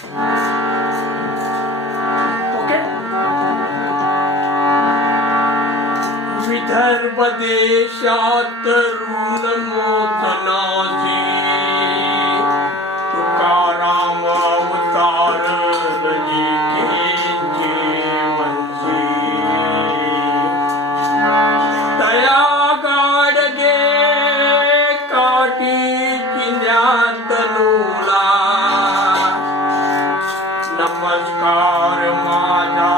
Okay. Vidarbha देशात ऋण मोचनाची तुकाराम अवतार रजिकेंचे वंशी तया गाडगे काठी चिंध्यात लोळा नमस्कार माझा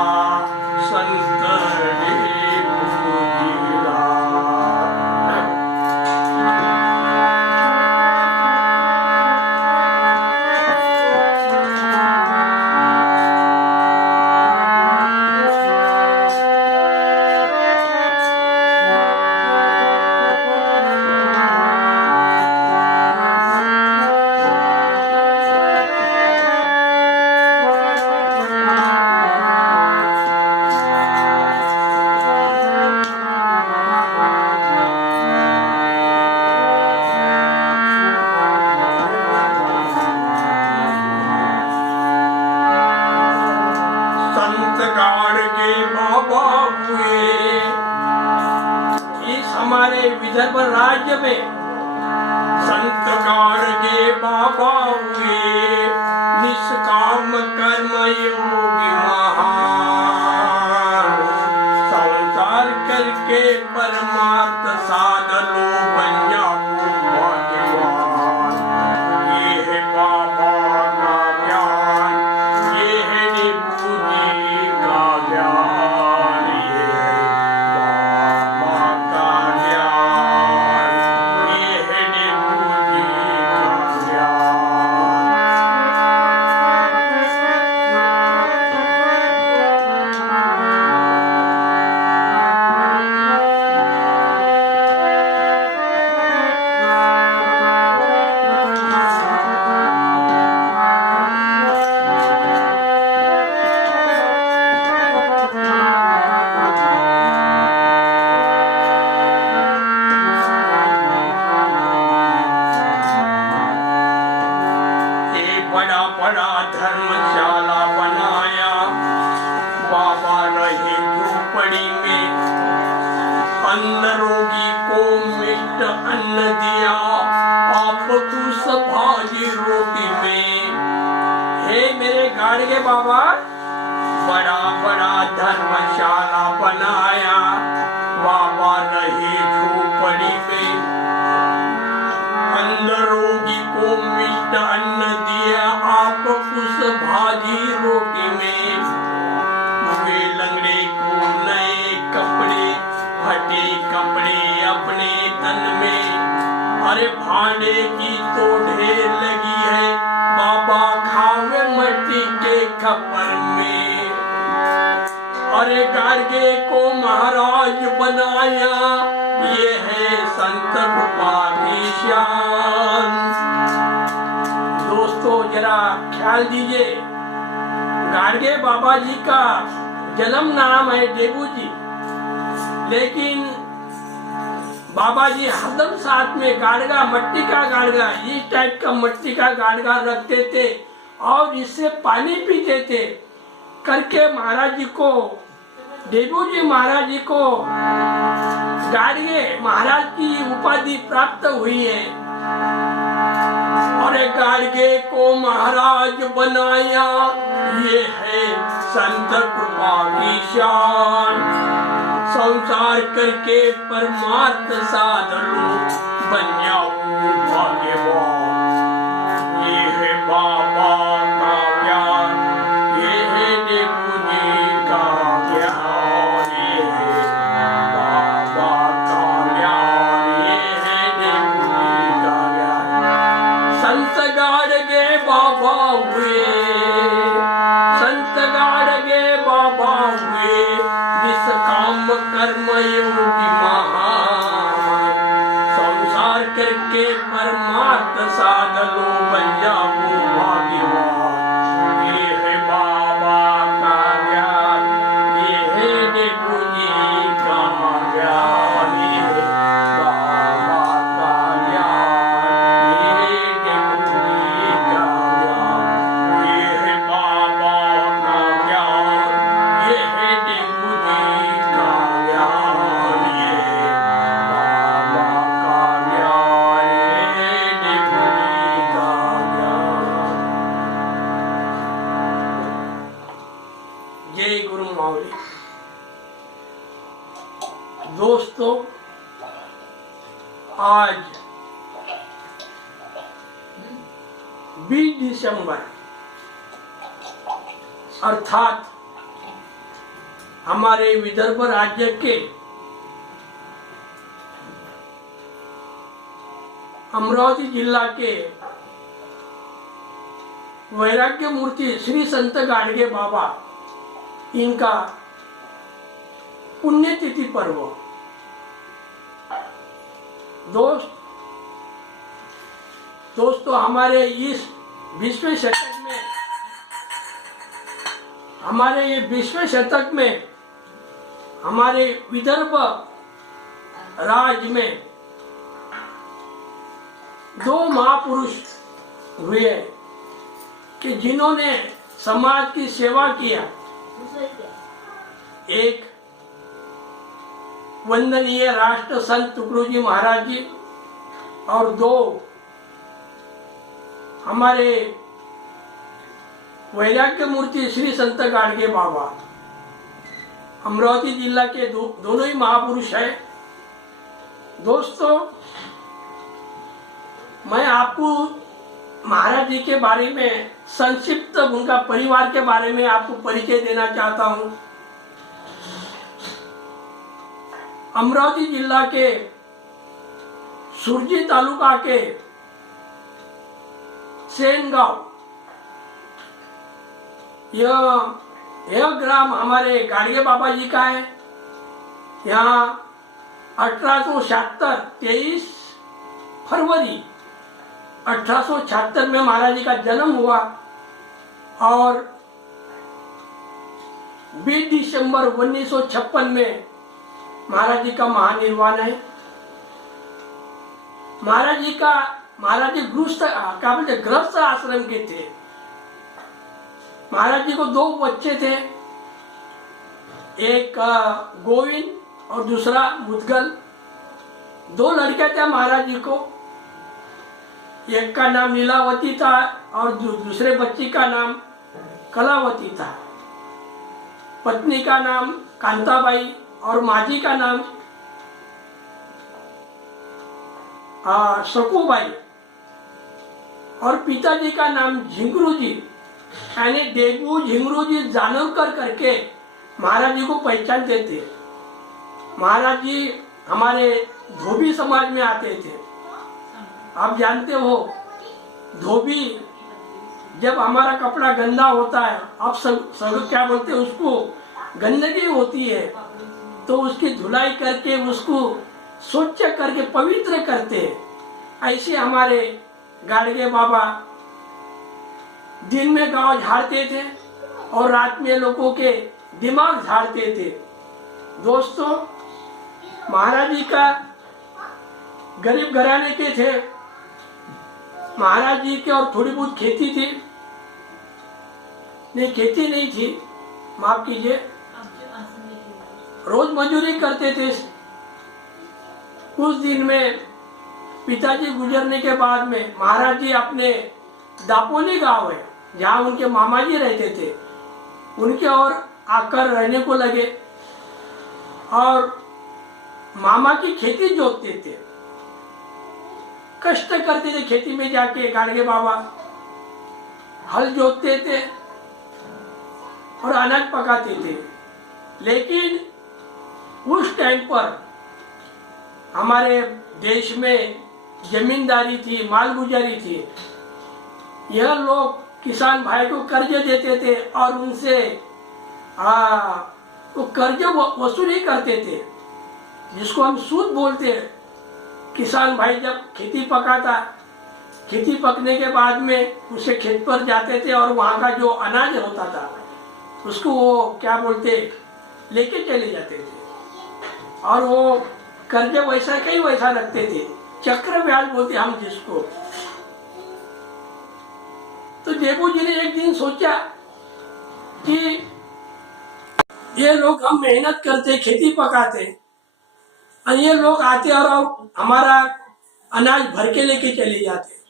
संत विदर्भ राज्य में संत गाडगे बाबा हुए निष्काम कर्म योगी महान संसार करके परमार्थ साधलो बन जाओ भाग्यवान। ये है बाबा का ज्ञान, ये है निभू जी का ज्ञान, ये है बाबा का ज्ञान, ये है निभू जी का ज्ञान। बड़ा धर्मशाला बनाया बाबा रहे झोपड़ी में अन्न रोगी को मिष्ट अन्न दिया आपको भाजी रोटी में। हे मेरे गाड़गे बाबा बड़ा बड़ा धर्मशाला बनाया बाबा रहे झोपड़ी में अन्न रोगी को मिष्ट अन्न दिया आप कुछ भाजी रोटी में। वे लंगड़े को नए कपड़े फटे कपड़े अपने तन में। अरे भांडे की तो ढेर लगी है बाबा खावे मट्टी के खपर में। अरे गार्गे को महाराज बनाया ये है संत रूपाधीशान। दोस्तों जरा ख्याल दीजिए, गाडगे बाबा जी का जन्म नाम है देबू जी, लेकिन बाबा जी हरदम साथ में गाड़गा, मट्टी का गाड़गा, इस टाइप का मट्टी का गाड़गा रखते थे और इससे पानी पीते थे करके महाराज जी को, देबू जी महाराज जी को गाड़गे महाराज की उपाधि प्राप्त हुई है। और गाड़गे को महाराज बनाया ये है संत कृपाधीशान। संसार करके परमार्थ साधनो बन जाओ भाग्यवान। ये है बाबा का ज्ञान, ये है देबू जी का ज्ञान, ये है बाबा का ज्ञान, ये है देबू जी का ज्ञान। संत गाडगे बाबा हुए, संत गाडगे बाबा हुए निष्काम कर्म योगी महान। संसार करके परमार्थ साधनो बन जाओ भाग्यवान। ये है बाबा का ज्ञान, ये है देबू जी का ज्ञान, ये है बाबा का ज्ञान, ये है देबू जी का ज्ञान, ये है माऊली। दोस्तों, आज 20 दिसंबर अर्थात हमारे विदर्भ राज्य के अमरावती जिला के वैराग्य मूर्ति श्री संत गाडगे बाबा, इनका पुण्यतिथि पर्व। दोस्तों, हमारे इस 20वें शतक में, हमारे ये 20वें शतक में हमारे विदर्भ राज्य में 2 महापुरुष हुए कि जिन्होंने समाज की सेवा किया। एक वंदनीय राष्ट्र संत तुकडोजी महाराज जी और 2 हमारे वैराग्य मूर्ति श्री संत गाडगे बाबा। अमरावती जिला के दोनों ही महापुरुष हैं। दोस्तों, मैं आपको महाराज जी के बारे में संक्षिप्त उनका परिवार के बारे में आपको परिचय देना चाहता हूं। अमरावती जिला के सुरजी तालुका के सेनगांव, यह ग्राम हमारे गाडगे बाबा जी का है। यहाँ 1876 23 फरवरी 1876 में महाराज जी का जन्म हुआ और 20 दिसंबर 1956 में महाराज जी का महानिर्वाण है। महाराज जी गृहस्थ आश्रम के थे। महाराज जी को 2 बच्चे थे, एक गोविंद और दूसरा मुदगल। 2 लड़के थे महाराज जी को। एक का नाम लीलावती था और दूसरे बच्ची का नाम कलावती था। पत्नी का नाम कांताबाई और माजी का नाम सकुबाई और पिताजी का नाम झिंगरू जी, यानी डेबू झिंगरू जी जानवकर करके महाराज जी को पहचानते थे। महाराज जी हमारे धोबी समाज में आते थे। आप जानते हो, धोबी जब हमारा कपड़ा गंदा होता है, आप सब क्या बोलते हैं उसको, गंदगी होती है, तो उसकी धुलाई करके उसको स्वच्छ करके पवित्र करते हैं। ऐसे हमारे गाडगे बाबा दिन में गांव झाड़ते थे और रात में लोगों के दिमाग झाड़ते थे। दोस्तों, महाराज जी का गरीब घराने के थे। महाराज जी के और थोड़ी बहुत खेती थी, नहीं खेती नहीं थी, माफ कीजिए, रोज मजदूरी करते थे। कुछ दिन में पिताजी गुजरने के बाद में महाराज जी अपने दापोली गांव है जहाँ उनके मामा जी रहते थे, उनके और आकर रहने को लगे और मामा की खेती जोतते थे, कष्ट करते थे। खेती में जाके गाडगे बाबा हल जोतते थे और अनाज पकाते थे। लेकिन उस टाइम पर हमारे देश में जमींदारी थी, मालगुजारी थी। यह लोग किसान भाई को कर्ज देते थे और उनसे तो कर्ज वसूली करते थे, जिसको हम सूद बोलते हैं। किसान भाई जब खेती पकाता, खेती पकने के बाद में उसे खेत पर जाते थे और वहाँ का जो अनाज होता था उसको वो क्या बोलते लेके चले जाते थे और वो कर्ज वैसा कहीं वैसा रखते थे, चक्रव्याज बोलते हम जिसको। तो देबू जी ने एक दिन सोचा कि ये लोग हम मेहनत करते, खेती पकाते और ये लोग आते और हमारा अनाज भर के लेके चले जाते।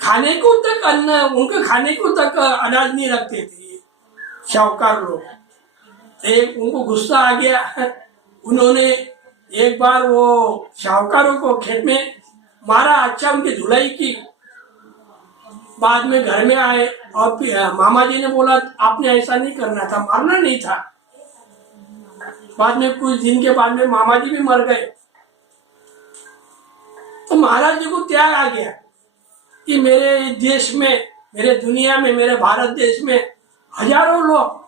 खाने को तक उनके खाने को तक अनाज नहीं रखते थे शाहूकार लोग। एक उनको गुस्सा आ गया। उन्होंने एक बार वो शाहूकारों को खेत में मारा, अच्छा उनकी धुलाई की। बाद में घर में आए और मामा जी ने बोला आपने ऐसा नहीं करना था, मारना नहीं था। बाद में कुछ दिन के बाद में मामा जी भी मर गए। तो महाराज जी को त्याग आ गया कि मेरे देश में, मेरे दुनिया में, मेरे भारत देश में हजारों लोग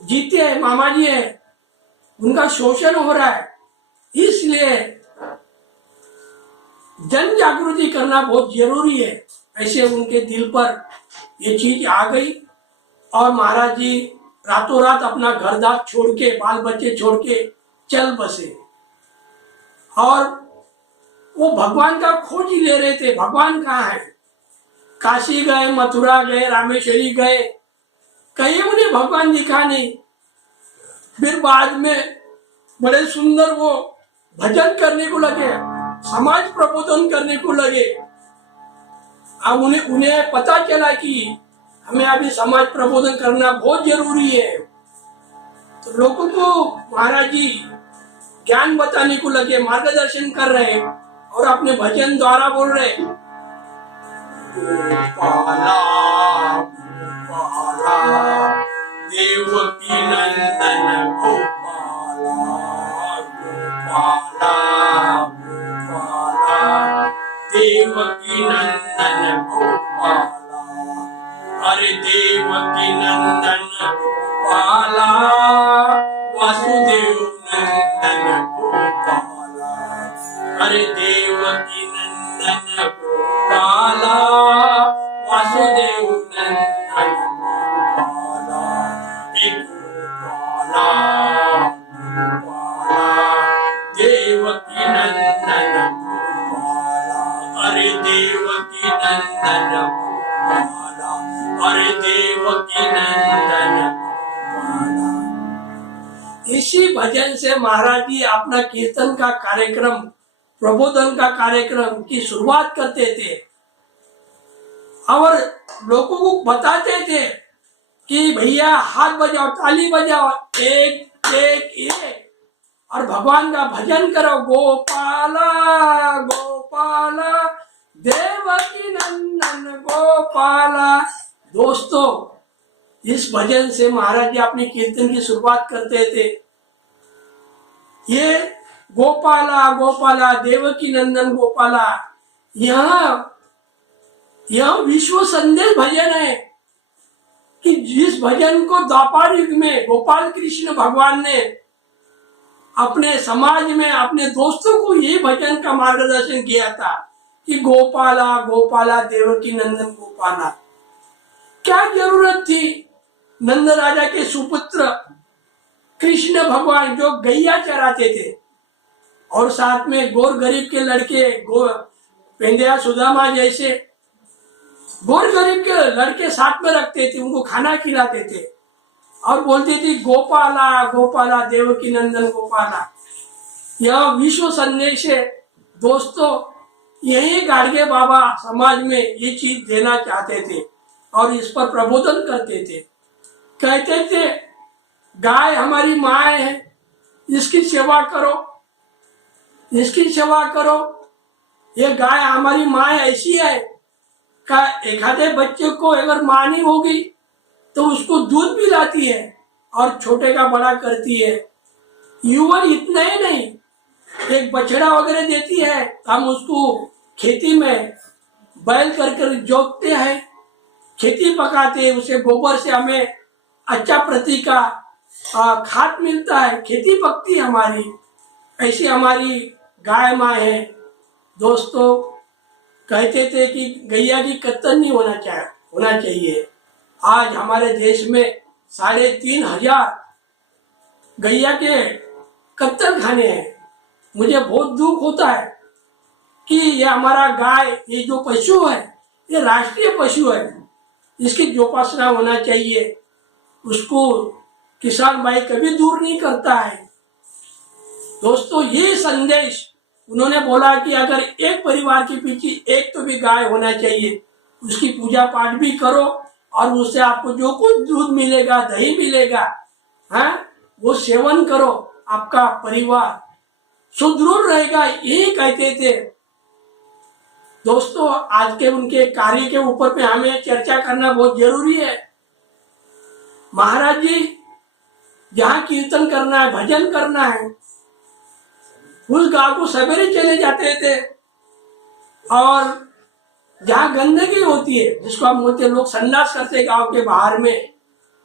जीते हैं, मामा जी है, उनका शोषण हो रहा है। इसलिए जन जागृति करना बहुत जरूरी है। ऐसे उनके दिल पर ये चीज आ गई और महाराज जी रातों रात अपना घर दार छोड़ के, बाल बच्चे छोड़ के चल बसे और वो भगवान का खोज ही ले रहे थे। भगवान कहाँ है? काशी गए, मथुरा गए, रामेश्वरी गए, कहीं उन्हें भगवान दिखा नहीं। फिर बाद में बड़े सुंदर वो भजन करने को लगे, समाज प्रबोधन करने को लगे। अब उन्हें पता चला कि हमें अभी समाज प्रबोधन करना बहुत जरूरी है। तो लोगों को महाराज जी ज्ञान बताने को लगे, मार्गदर्शन कर रहे और अपने भजन द्वारा बोल रहे, गोपाला गोपाला देवकी नंदन गोपाला गोपाला गोपाला देवकी नंदन गोपाला। अरे देवकी नंदन गोपाला वासुदेव नंदन गोपाला। अरे देवकी नंदन गोपाला वासुदेव नंदन गोपाला। गोपाला गोपाला देवकी नंदन गोपाला। अरे देवकी नंदन गोपाला। अरे देवकी नंदन गोपाला। इसी भजन से महाराज जी अपना कीर्तन का कार्यक्रम, प्रबोधन का कार्यक्रम की शुरुआत करते थे और लोगों को बताते थे कि भैया हाथ बजाओ, ताली बजाओ, एक एक एक, और भगवान का भजन करो। गोपाला गोपाला देवकी नंदन गोपाला। दोस्तों, इस भजन से महाराज जी अपनी कीर्तन की शुरुआत करते थे। ये गोपाला गोपाला देवकी नंदन गोपाला, यह विश्व संदेश भजन है कि जिस भजन को द्वापर युग में गोपाल कृष्ण भगवान ने अपने समाज में अपने दोस्तों को ये भजन का मार्गदर्शन किया था कि गोपाला गोपाला देवकी नंदन गोपाला। क्या जरूरत थी नंद राजा के सुपुत्र कृष्ण भगवान जो गैया चराते थे और साथ में गौर गरीब के लड़के पेंदिया सुदामा जैसे गौर गरीब के लड़के साथ में रखते थे, उनको खाना खिलाते थे और बोलते थे गोपाला गोपाला देवकी नंदन गोपाला। यह विश्व संदेश है दोस्तों। यही गाड़गे बाबा समाज में ये चीज देना चाहते थे और इस पर प्रबोधन करते थे। कहते थे गाय हमारी माँ है, इसकी सेवा करो, इसकी सेवा करो। ये गाय हमारी माँ ऐसी है का एक आधे बच्चे को अगर माँ नहीं होगी तो उसको दूध पिलाती है और छोटे का बड़ा करती है। युवन इतना ही नहीं, एक बछड़ा वगैरह देती है, हम उसको खेती में बैल कर जोतते हैं, खेती पकाते हैं, उसे गोबर से हमें अच्छा प्रति का खाद मिलता है, खेती पकती है हमारी। ऐसी हमारी गाय माँ है। दोस्तों, कहते थे कि गैया की कत्तल नहीं होना चाहिए। आज हमारे देश में 3,500 गैया के कत्तल खाने हैं। मुझे बहुत दुख होता है कि ये हमारा गाय, ये जो पशु है, ये राष्ट्रीय पशु है, इसकी जोपासना होना चाहिए। उसको किसान भाई कभी दूर नहीं करता है। दोस्तों, ये संदेश उन्होंने बोला कि अगर एक परिवार के पीछे एक तो भी गाय होना चाहिए, उसकी पूजा पाठ भी करो और उससे आपको जो कुछ दूध मिलेगा, दही मिलेगा, हाँ, वो सेवन करो, आपका परिवार सुदृढ़ रहेगा, यही कहते थे। दोस्तों, आज के उनके कार्य के ऊपर में हमें चर्चा करना बहुत जरूरी है। महाराज जी जहाँ कीर्तन करना है, भजन करना है, उस गांव को सवेरे चले जाते थे। और जहाँ गंदगी होती है, जिसको हम बोलते, लोग संडास करते हैं गांव के बाहर में,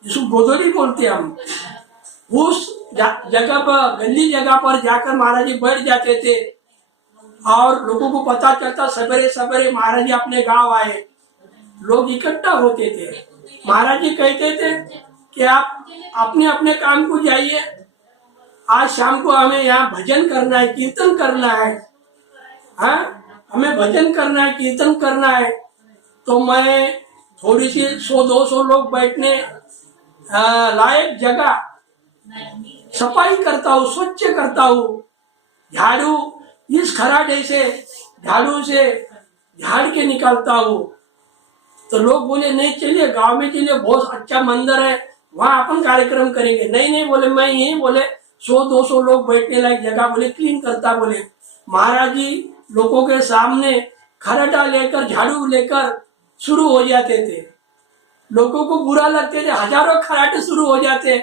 जिसको गोदड़ी बोलते हैं हम, उस जगह पर, गंदी जगह पर जाकर महाराज जी बैठ जाते थे। और लोगों को पता चलता सवेरे सवेरे महाराज जी अपने गांव आए, लोग इकट्ठा होते थे। महाराज जी कहते थे कि आप अपने अपने काम को जाइए, आज शाम को हमें यहाँ भजन करना है, कीर्तन करना है, हाँ, हमें भजन करना है, कीर्तन करना है। तो मैं थोड़ी सी 100-200 लोग बैठने लायक जगह सफाई करता हूँ, स्वच्छ करता हूँ, झाड़ू इस खराटे से, झाड़ू से झाड़ के निकालता हूँ। तो लोग बोले नहीं, चलिए गांव में चलिए, बहुत अच्छा मंदिर है, वहां अपन कार्यक्रम करेंगे। नहीं नहीं बोले, मैं यही बोले 100-200 लोग बैठने लायक जगह बोले क्लीन करता। बोले महाराज जी लोगों के सामने खराटा लेकर, झाड़ू लेकर शुरू हो जाते थे। लोगों को बुरा लगते थे, हजारों खराटे शुरू हो जाते,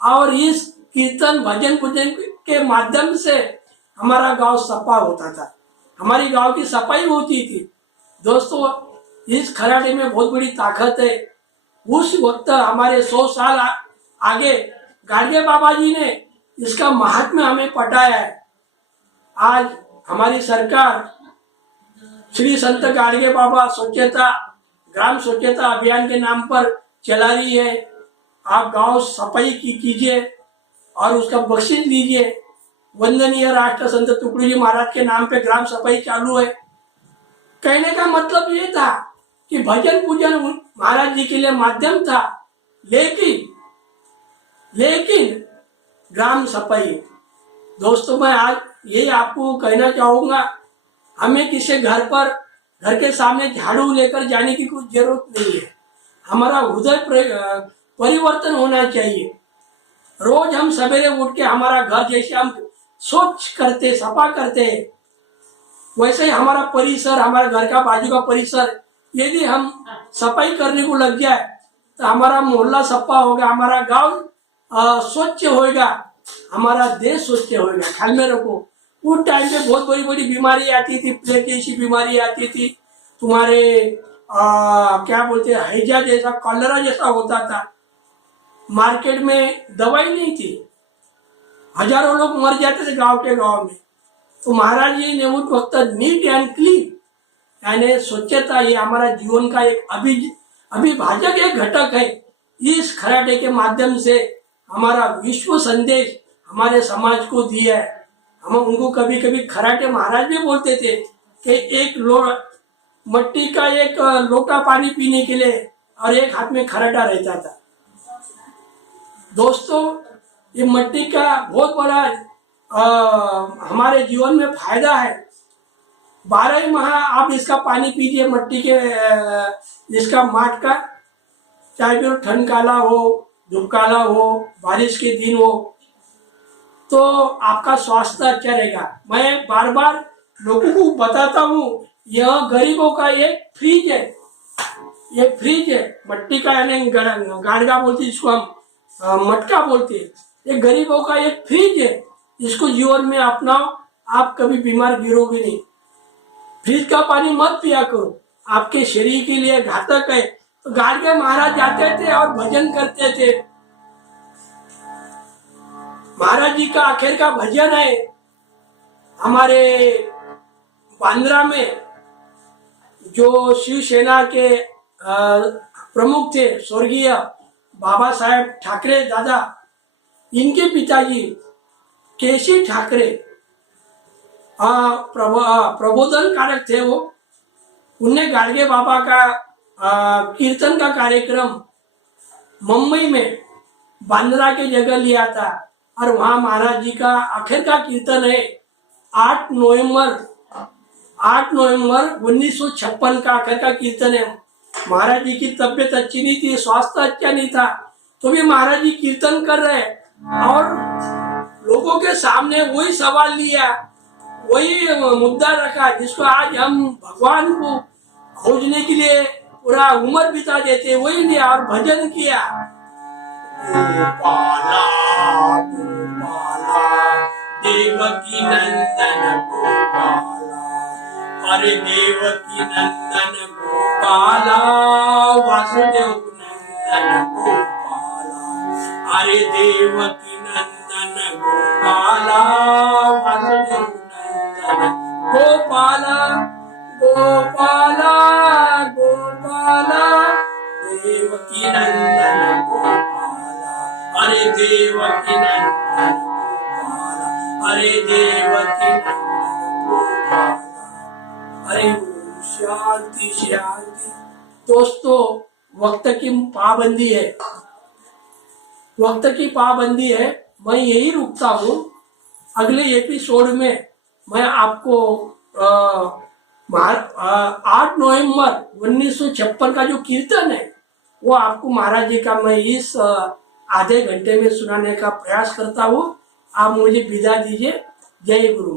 और इस कीर्तन भजन पूजन के माध्यम से हमारा गांव सफा होता था, हमारी गांव की सफाई होती थी। दोस्तों, इस खराटे में बहुत बड़ी ताकत है। उस वक्त हमारे 100 साल आगे गाड़गे बाबा जी ने इसका महात्म्य हमें पढ़ाया है। आज हमारी सरकार श्री संत गाड़गे बाबा स्वच्छता, ग्राम स्वच्छता अभियान के नाम पर चला रही है। आप गांव सफाई कीजिए और उसका बख्शीश लीजिए। वंदनीय राष्ट्र संत टुकड़ी जी महाराज के नाम पे ग्राम सफाई चालू है। कहने का मतलब ये था कि भजन पूजन महाराज जी के लिए माध्यम था, लेकिन ग्राम सफाई। दोस्तों, मैं आज यही आपको कहना चाहूंगा, हमें किसी घर के सामने झाड़ू लेकर जाने की कुछ जरूरत नहीं है। हमारा हृदय परिवर्तन होना चाहिए। रोज हम सवेरे उठ के हमारा घर जैसे हम स्वच्छ करते, सफा करते हैं, वैसे ही हमारा परिसर, हमारे घर का बाजू का परिसर यदि हम सफाई करने को लग जाए तो हमारा मोहल्ला सफा होगा, हमारा गांव स्वच्छ होगा, हमारा देश स्वच्छ होगा। ख्याल में रखो, उस टाइम पे बहुत बड़ी बड़ी बीमारी आती थी, प्लेग जैसी बीमारी आती थी, तुम्हारे क्या बोलते हैं, हैजा जैसा, कॉलरा जैसा होता था। मार्केट में दवाई नहीं थी, हजारों लोग मर जाते थे गांव के गांव में। तो महाराज जी ने उस वक्त नीट एंड क्लीन, यानी स्वच्छता, ये हमारा जीवन का एक अभिभाजक एक घटक है। इस खराटे के माध्यम से हमारा विश्व संदेश हमारे समाज को दिया है। हम उनको कभी कभी खराटे महाराज भी बोलते थे कि एक मट्टी का एक लोटा पानी पीने के लिए और एक हाथ में खराटा रहता था। दोस्तों, ये मट्टी का बहुत बड़ा हमारे जीवन में फायदा है। 12 माह आप इसका पानी पीजिए, मट्टी के इसका माट का, चाहे फिर ठंड काला हो, धूप काला हो, बारिश के दिन हो, तो आपका स्वास्थ्य अच्छा रहेगा। मैं बार बार लोगों को बताता हूँ, यह गरीबों का एक फ्रिज है, ये फ्रिज है मट्टी का, यानी गाड़गा बोलते जिसको हम मटका बोलते हैं। ये गरीबों का एक फ्रिज है, इसको जीवन में अपनाओ, आप कभी बीमार गिरोगे नहीं। फ्रिज का पानी मत पिया करो, आपके शरीर के लिए घातक है। तो गाड़गे महाराज जाते थे और भजन करते थे। महाराज जी का आखिर का भजन है हमारे बांद्रा में, जो शिवसेना के प्रमुख थे स्वर्गीय बाबा साहेब ठाकरे दादा, इनके पिताजी केसी ठाकरे प्रबोधन कारक थे। वो उनने गाड़गे बाबा का कीर्तन का कार्यक्रम मुंबई में बांद्रा के जगह लिया था, और वहां महाराज जी का आखिर का कीर्तन है 8 नवंबर 1956 का आखिर का कीर्तन है। महाराज जी की तबीयत अच्छी नहीं थी, स्वास्थ्य अच्छा नहीं था, तो भी महाराज जी कीर्तन कर रहे और लोगों के सामने वही सवाल लिया, वही मुद्दा रखा जिसको आज हम भगवान को खोजने के लिए पूरा उम्र बिता देते, वही लिया और भजन किया। गोपाला गोपाला देवकी नंदन गोपाला, अरे देवकी नंदन गोपाला वासुदेव नंदन गोपाला, अरे देवकी नंदन गोपाला वासुदेव नंदन गोपाला, गोपाला गोपाला देवकी नंदन गोपाला, अरे देवकी नंदन गोपाला, अरे देवकी नंदन गोपाला। अरे शांति शांति। दोस्तों, वक्त की पाबंदी है, वक्त की पाबंदी है। मैं यही रुकता हूँ। अगले एपिसोड में मैं आपको 8 नवंबर 1956 का जो कीर्तन है वो आपको महाराज जी का मैं इस आधे घंटे में सुनाने का प्रयास करता हूँ। आप मुझे विदा दीजिए। जय गुरु।